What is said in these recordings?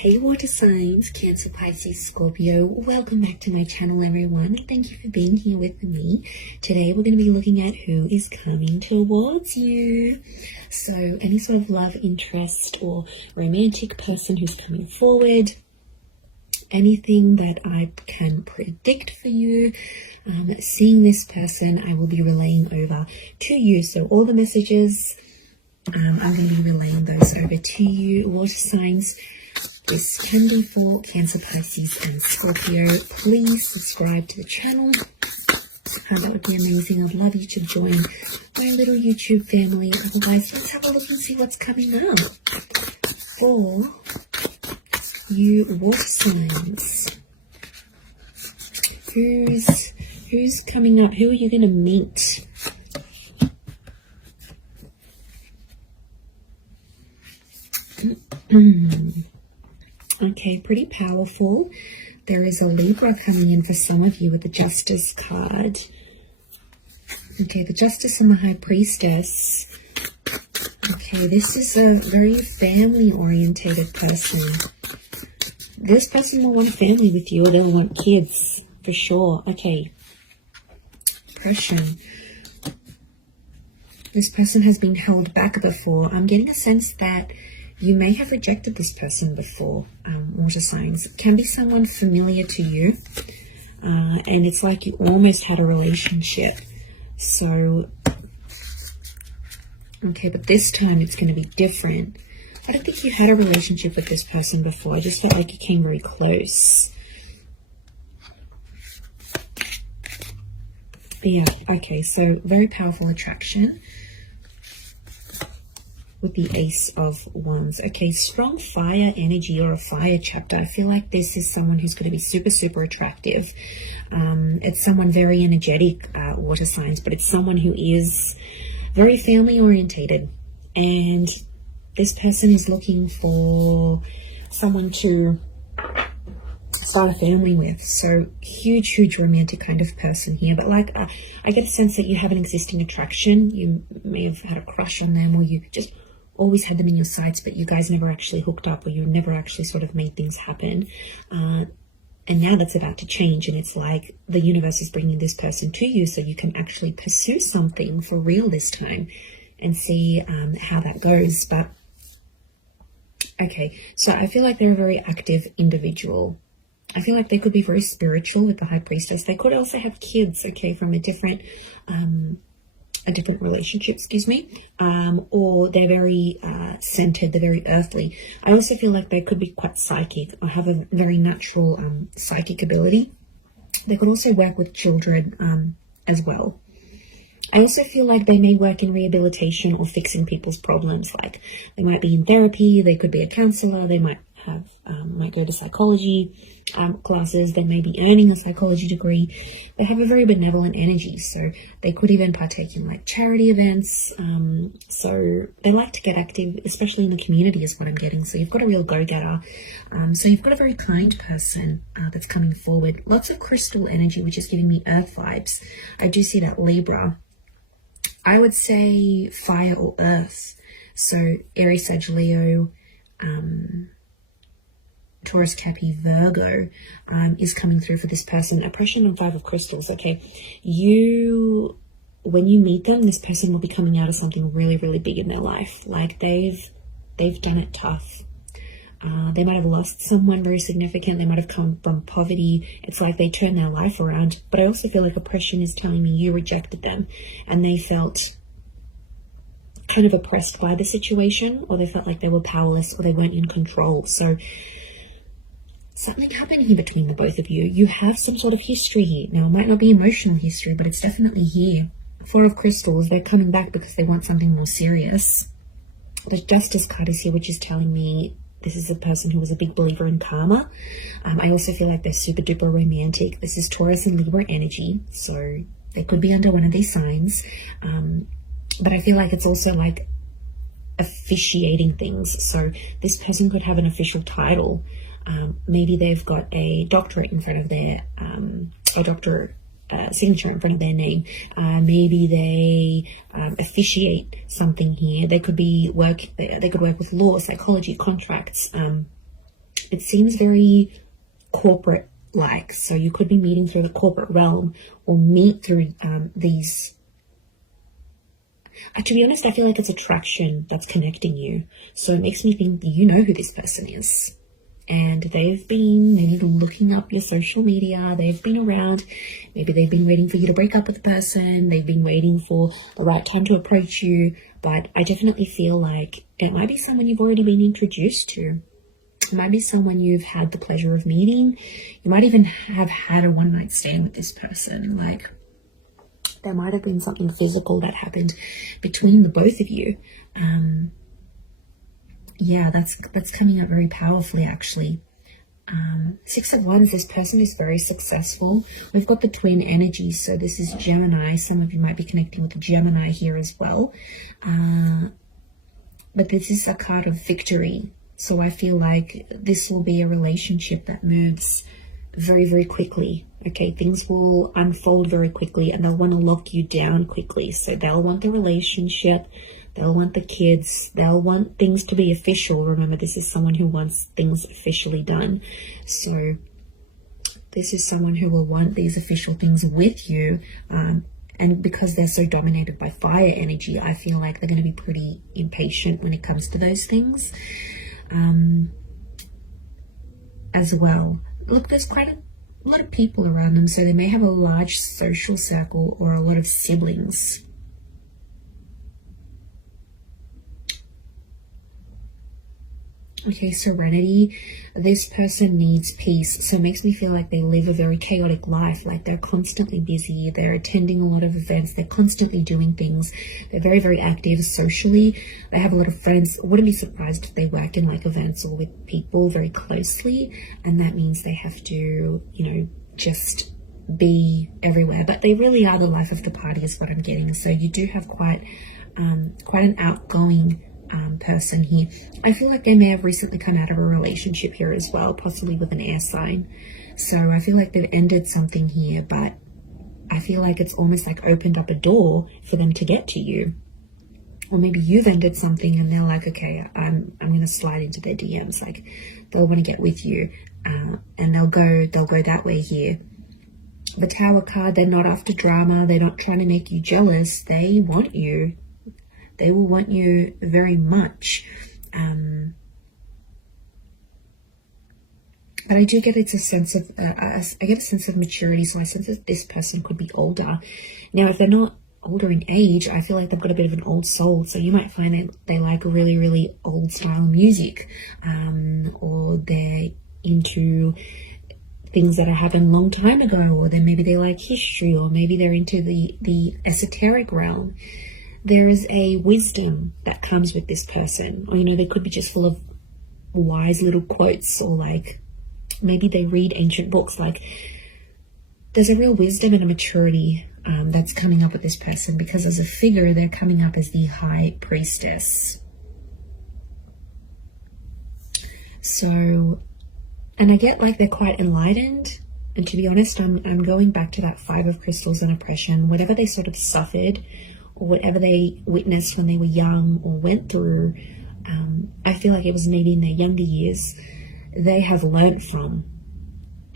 Hey water signs, Cancer, Pisces, Scorpio, welcome back to my channel everyone. Thank you for being here with me. Today we're going to be looking at who is coming towards you. So any sort of love interest or romantic person who's coming forward, anything that I can predict for you. Seeing this person, I will be relaying over to you. So all the messages, I'm going to be relaying those over to you. Water signs, this can be for Cancer, Pisces and Scorpio. Please subscribe to the channel. That would be amazing. I'd love you to join my little YouTube family. Otherwise, let's have a look and see what's coming up for you water signs. Who's coming up? Who are you going to meet? Okay, pretty powerful. There is a Libra coming in for some of you with the Justice card. Okay, the Justice and the High Priestess. Okay, this is a very family-orientated person. This person will want family with you, or they'll want kids, for sure. Okay. Depression. This person has been held back before. I'm getting a sense that you may have rejected this person before, water signs. It can be someone familiar to you, and it's like you almost had a relationship. So, okay, but this time it's going to be different. I don't think you had a relationship with this person before. I just felt like you came very close. But yeah, okay, so very powerful attraction with the Ace of Wands. Okay, strong fire energy or a fire chapter. I feel like this is someone who's going to be super, super attractive. It's someone very energetic, water signs, but it's someone who is very family orientated. And this person is looking for someone to start a family with. So huge romantic kind of person here. But like, I get a sense that you have an existing attraction. You may have had a crush on them, or you just always had them in your sights, but you guys never actually hooked up, or you never actually sort of made things happen. And now that's about to change, and it's like the universe is bringing this person to you so you can actually pursue something for real this time and see how that goes. But okay, so I feel like they're a very active individual. I feel like they could be very spiritual with the High Priestess. They could also have kids, okay, from a different relationship, or they're very centered, they're very earthly. I also feel like they could be quite psychic or have a very natural psychic ability. They could also work with children as well. I also feel like they may work in rehabilitation or fixing people's problems. Like they might be in therapy, they could be a counselor, they might have might go to psychology classes, they may be earning a psychology degree. They have a very benevolent energy, so they could even partake in like charity events. So they like to get active, especially in the community is what I'm getting. So you've got a real go-getter. So you've got a very kind person that's coming forward. Lots of crystal energy, which is giving me earth vibes. I do see that Libra. I would say fire or earth. So Aries, Sag, Leo, Taurus, Capi, Virgo is coming through for this person. Oppression and Five of Crystals. Okay, when you meet them, this person will be coming out of something really, really big in their life. Like they've done it tough. They might have lost someone very significant. They might have come from poverty. It's like they turned their life around. But I also feel like oppression is telling me you rejected them, and they felt kind of oppressed by the situation, or they felt like they were powerless, or they weren't in control. So something happened here between the both of you. You have some sort of history here. Now, it might not be emotional history, but it's definitely here. Four of Crystals, they're coming back because they want something more serious. The Justice card is here, which is telling me this is a person who was a big believer in karma. I also feel like they're super duper romantic. This is Taurus and Libra energy, so they could be under one of these signs. But I feel like it's also like officiating things. So this person could have an official title. Maybe they've got a doctorate in front of their, signature in front of their name. Maybe they officiate something here. They could be they could work with law, psychology, contracts. it seems very corporate like. So you could be meeting through the corporate realm or meet through these. To be honest, I feel like it's attraction that's connecting you. So it makes me think you know who this person is. And they've been maybe looking up your social media. They've been around. Maybe they've been waiting for you to break up with the person. They've been waiting for the right time to approach you. But I definitely feel like it might be someone you've already been introduced to. It might be someone you've had the pleasure of meeting. You might even have had a one-night stand with this person. Like, there might have been something physical that happened between the both of you. Yeah, that's coming out very powerfully, actually. 6 of Wands, this person is very successful. We've got the twin energy, so this is Gemini. Some of you might be connecting with the Gemini here as well. But this is a card of victory. So I feel like this will be a relationship that moves very, very quickly. Okay, things will unfold very quickly and they'll want to lock you down quickly. So they'll want the relationship. They'll want the kids. They'll want things to be official. Remember, this is someone who wants things officially done. So this is someone who will want these official things with you. And because they're so dominated by fire energy, I feel like they're going to be pretty impatient when it comes to those things as well. Look, there's quite a lot of people around them. So they may have a large social circle or a lot of siblings. Okay, serenity. This person needs peace. So it makes me feel like they live a very chaotic life. Like they're constantly busy. They're attending a lot of events. They're constantly doing things. They're very, very active socially. They have a lot of friends. I wouldn't be surprised if they work in like events or with people very closely. And that means they have to, you know, just be everywhere. But they really are the life of the party is what I'm getting. So you do have quite an outgoing person here. I feel like they may have recently come out of a relationship here as well, possibly with an air sign. So I feel like they've ended something here, but I feel like it's almost like opened up a door for them to get to you. Or maybe you've ended something and they're like, okay, I'm going to slide into their DMs. Like they'll want to get with you, and they'll go that way here. The Tower card, they're not after drama. They're not trying to make you jealous. They want you. They will want you very much. But I do get it's a sense of, I get a sense of maturity. So I sense that this person could be older. Now, if they're not older in age, I feel like they've got a bit of an old soul. So you might find that they like really, really old style music, or they're into things that happened a long time ago, or then maybe they like history, or maybe they're into the esoteric realm. There is a wisdom that comes with this person, or, you know, they could be just full of wise little quotes, or like maybe they read ancient books. Like there's a real wisdom and a maturity that's coming up with this person, because as a figure, they're coming up as the High Priestess. So, and I get like they're quite enlightened. And to be honest, I'm going back to that 5 of Crystals and oppression, whatever they sort of suffered, or whatever they witnessed when they were young or went through, I feel like it was maybe in their younger years, they have learned from.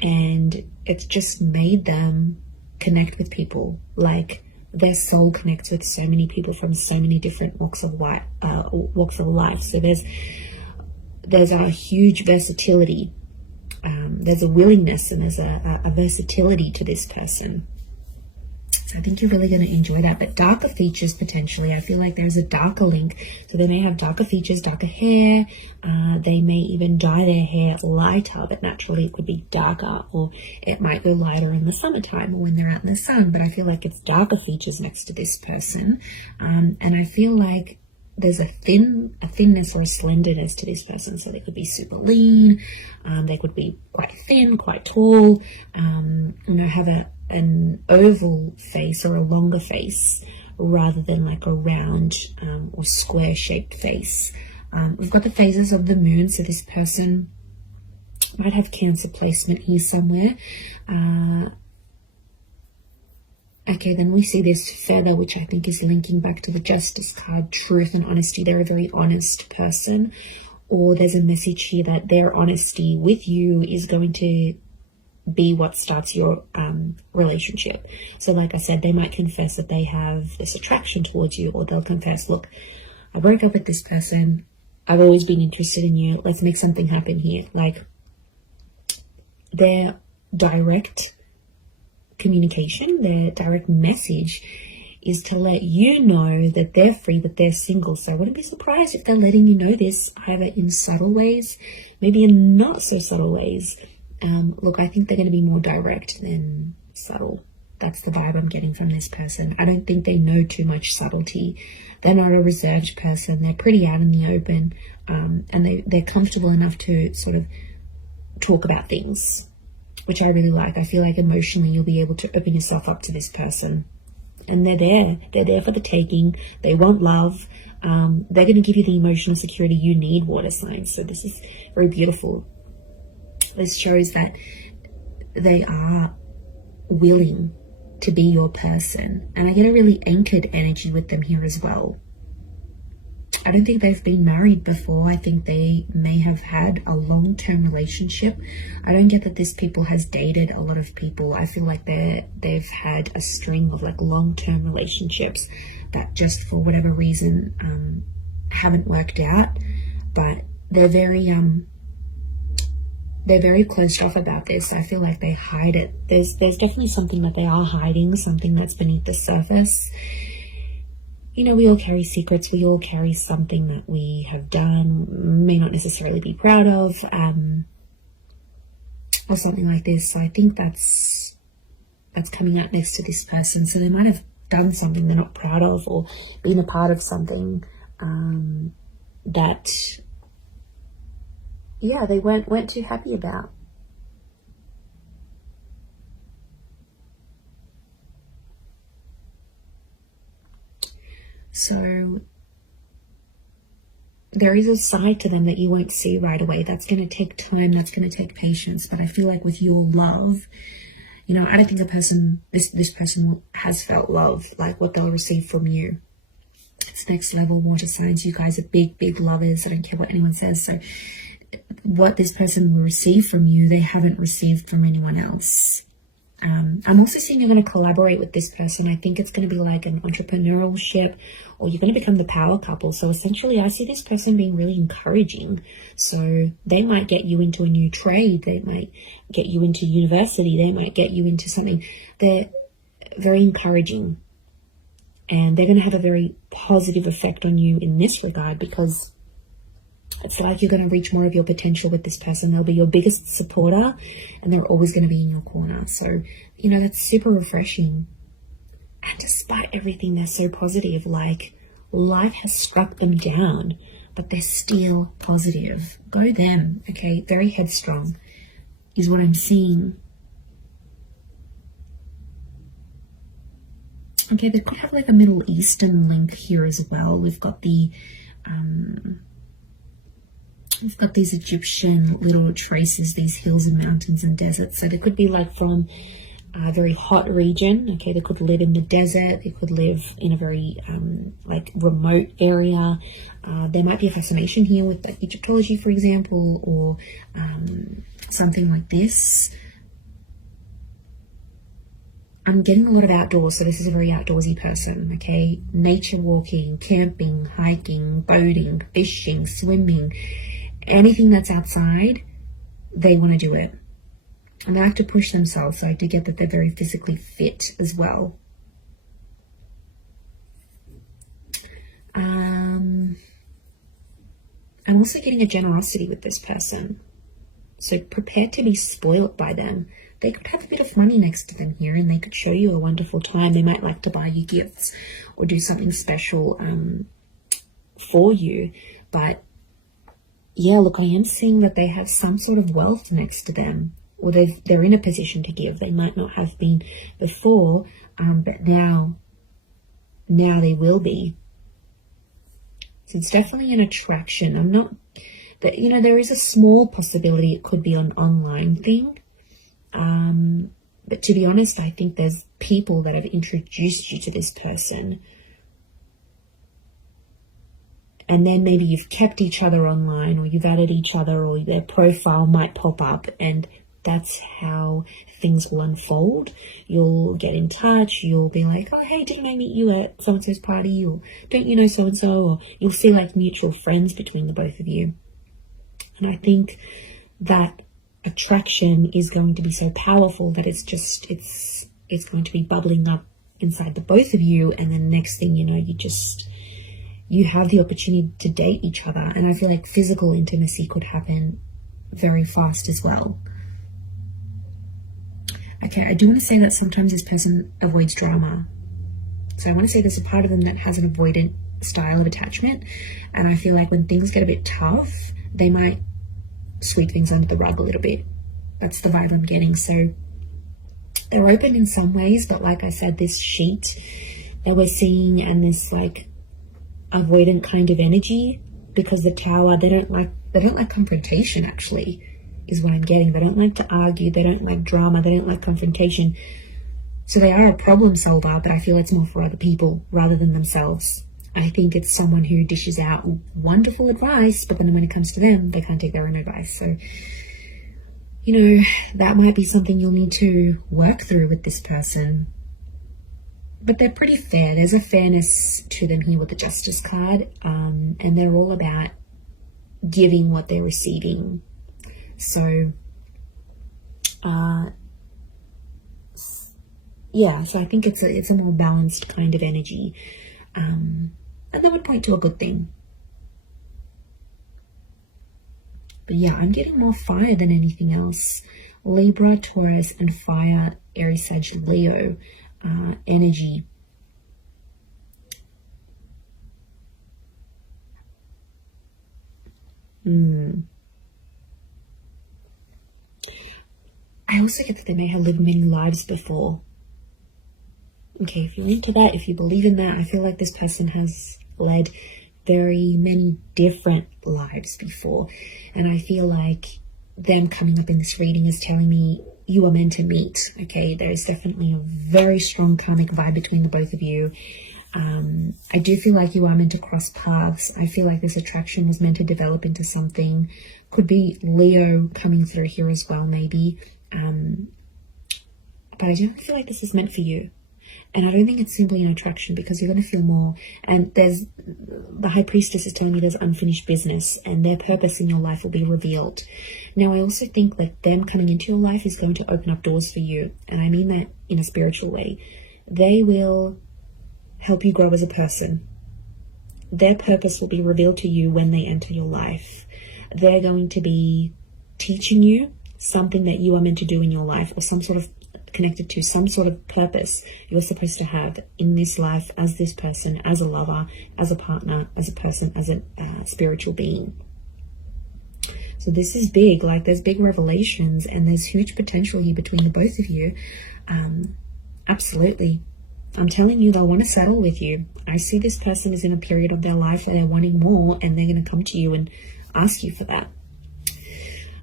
And it's just made them connect with people. Like their soul connects with so many people from so many different walks of life. So there's a huge versatility. There's a willingness and there's a versatility to this person. So I think you're really going to enjoy that. But darker features, potentially, I feel like there's a darker link. So they may have darker features, darker hair. They may even dye their hair lighter, but naturally it could be darker, or it might go lighter in the summertime or when they're out in the sun. But I feel like it's darker features next to this person. And I feel like there's a thinness or a slenderness to this person. So they could be super lean. They could be quite thin, quite tall, have an oval face or a longer face rather than like a round or square shaped face. We've got the phases of the moon. So this person might have Cancer placement here somewhere. Okay, then we see this feather, which I think is linking back to the Justice card, truth and honesty. They're a very honest person. or there's a message here that their honesty with you is going to be what starts your relationship. So like I said, they might confess that they have this attraction towards you, or they'll confess, look, I broke up with this person, I've always been interested in you, let's make something happen here. Like, their direct communication, their direct message is to let you know that they're free, that they're single. So I wouldn't be surprised if they're letting you know this, either in subtle ways, maybe in not so subtle ways. Look, I think they're going to be more direct than subtle. That's the vibe I'm getting from this person. I don't think they know too much subtlety. They're not a reserved person. They're pretty out in the open, and they're comfortable enough to sort of talk about things, which I really like. I feel like emotionally you'll be able to open yourself up to this person. And they're there for the taking. They want love. They're going to give you the emotional security you need, water signs. So this is very beautiful. This shows that they are willing to be your person. And I get a really anchored energy with them here as well. I don't think they've been married before. I think they may have had a long-term relationship. I don't get that this people has dated a lot of people. I feel like they've had a string of like long-term relationships that just for whatever reason haven't worked out. But they're very closed off about this. I feel like they hide it. There's definitely something that they are hiding, something that's beneath the surface. You know, we all carry secrets. We all carry something that we have done, may not necessarily be proud of, or something like this. So I think that's coming out next to this person. So they might have done something they're not proud of, or been a part of something that, yeah, they weren't too happy about. So there is a side to them that you won't see right away. That's going to take time. That's going to take patience. But I feel like with your love, you know, I don't think this person has felt love like what they'll receive from you. It's next level, water signs. You guys are big, big lovers. I don't care what anyone says. So what this person will receive from you, they haven't received from anyone else. I'm also seeing you're going to collaborate with this person. I think it's going to be like an entrepreneurship, or you're going to become the power couple. So essentially, I see this person being really encouraging. So they might get you into a new trade. They might get you into university. They might get you into something. They're very encouraging. And they're going to have a very positive effect on you in this regard, because it's like you're going to reach more of your potential with this person. They'll be your biggest supporter, and they're always going to be in your corner. So, you know, that's super refreshing. And despite everything, they're so positive. Like, life has struck them down, but they're still positive. Go them, okay? Very headstrong is what I'm seeing. Okay, they could have like a Middle Eastern link here as well. We've got the... We've got these Egyptian little traces, these hills and mountains and deserts. So they could be like from a very hot region. Okay, they could live in the desert. They could live in a very like remote area. There might be a fascination here with like Egyptology, for example, or something like this. I'm getting a lot of outdoors, so this is a very outdoorsy person, okay? Nature walking, camping, hiking, boating, fishing, swimming. Anything that's outside, they want to do it. And they like to push themselves, so I do get that they're very physically fit as well. I'm also getting a generosity with this person. So prepare to be spoiled by them. They could have a bit of money next to them here, and they could show you a wonderful time. They might like to buy you gifts or do something special for you. But yeah, look, I am seeing that they have some sort of wealth next to them, or they're in a position to give. They might not have been before, but now they will be. So it's definitely an attraction. I'm not, but you know, there is a small possibility it could be an online thing. But to be honest, I think there's people that have introduced you to this person. and then maybe you've kept each other online, or you've added each other, or their profile might pop up, and that's how things will unfold. You'll get in touch, you'll be like, oh hey, didn't I meet you at so-and-so's party, or don't you know so-and-so, or you'll see like mutual friends between the both of you. And I think that attraction is going to be so powerful that it's going to be bubbling up inside the both of you, and then next thing you know, you have the opportunity to date each other. And I feel like physical intimacy could happen very fast as well. Okay, I do want to say that sometimes this person avoids drama. So I want to say there's a part of them that has an avoidant style of attachment, and I feel like when things get a bit tough, they might sweep things under the rug a little bit. That's the vibe I'm getting. So they're open in some ways, but like I said, this sheet that we're seeing and this like avoidant kind of energy, because the Tower, they don't like confrontation, actually, is what I'm getting. They don't like to argue, they don't like drama, they don't like confrontation. So they are a problem solver, but I feel it's more for other people rather than themselves. I think it's someone who dishes out wonderful advice, but then when it comes to them, they can't take their own advice. So, you know, that might be something you'll need to work through with this person. But they're pretty fair. There's a fairness to them here with the Justice card, and they're all about giving what they're receiving. So, yeah, so I think it's a more balanced kind of energy. And that would point to a good thing. But yeah, I'm getting more fire than anything else. Libra, Taurus, and fire, Aries, Sag, Leo energy. I also get that they may have lived many lives before. Okay, if you're into that, if you believe in that, I feel like this person has led very many different lives before. And I feel like them coming up in this reading is telling me you are meant to meet. Okay, there's definitely a very strong karmic vibe between the both of you. I do feel like you are meant to cross paths. I feel like this attraction was meant to develop into something. Could be Leo coming through here as well, maybe. But I do feel like this is meant for you. And I don't think it's simply an attraction, because you're going to feel more. And the High Priestess is telling me there's unfinished business, and their purpose in your life will be revealed. Now, I also think that them coming into your life is going to open up doors for you. And I mean that in a spiritual way. They will help you grow as a person. Their purpose will be revealed to you when they enter your life. They're going to be teaching you something that you are meant to do in your life, or some sort of connected to some sort of purpose you're supposed to have in this life as this person, as a lover, as a partner, as a person, as a spiritual being. So this is big. Like, there's big revelations, and there's huge potential here between the both of you. Absolutely. I'm telling you, they'll want to settle with you. I see this person is in a period of their life where they're wanting more, and they're going to come to you and ask you for that.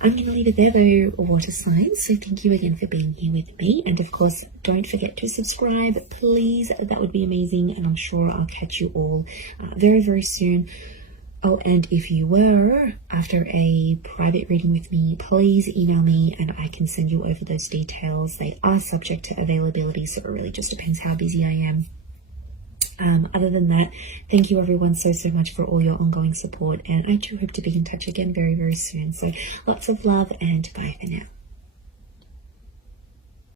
I'm going to leave it there though, water signs. So thank you again for being here with me. And of course, don't forget to subscribe, please. That would be amazing. And I'm sure I'll catch you all very, very soon. Oh, and if you were after a private reading with me, please email me and I can send you over those details. They are subject to availability, so it really just depends how busy I am. Other than that, thank you everyone so much for all your ongoing support, and I do hope to be in touch again very, very soon. So lots of love, and bye for now.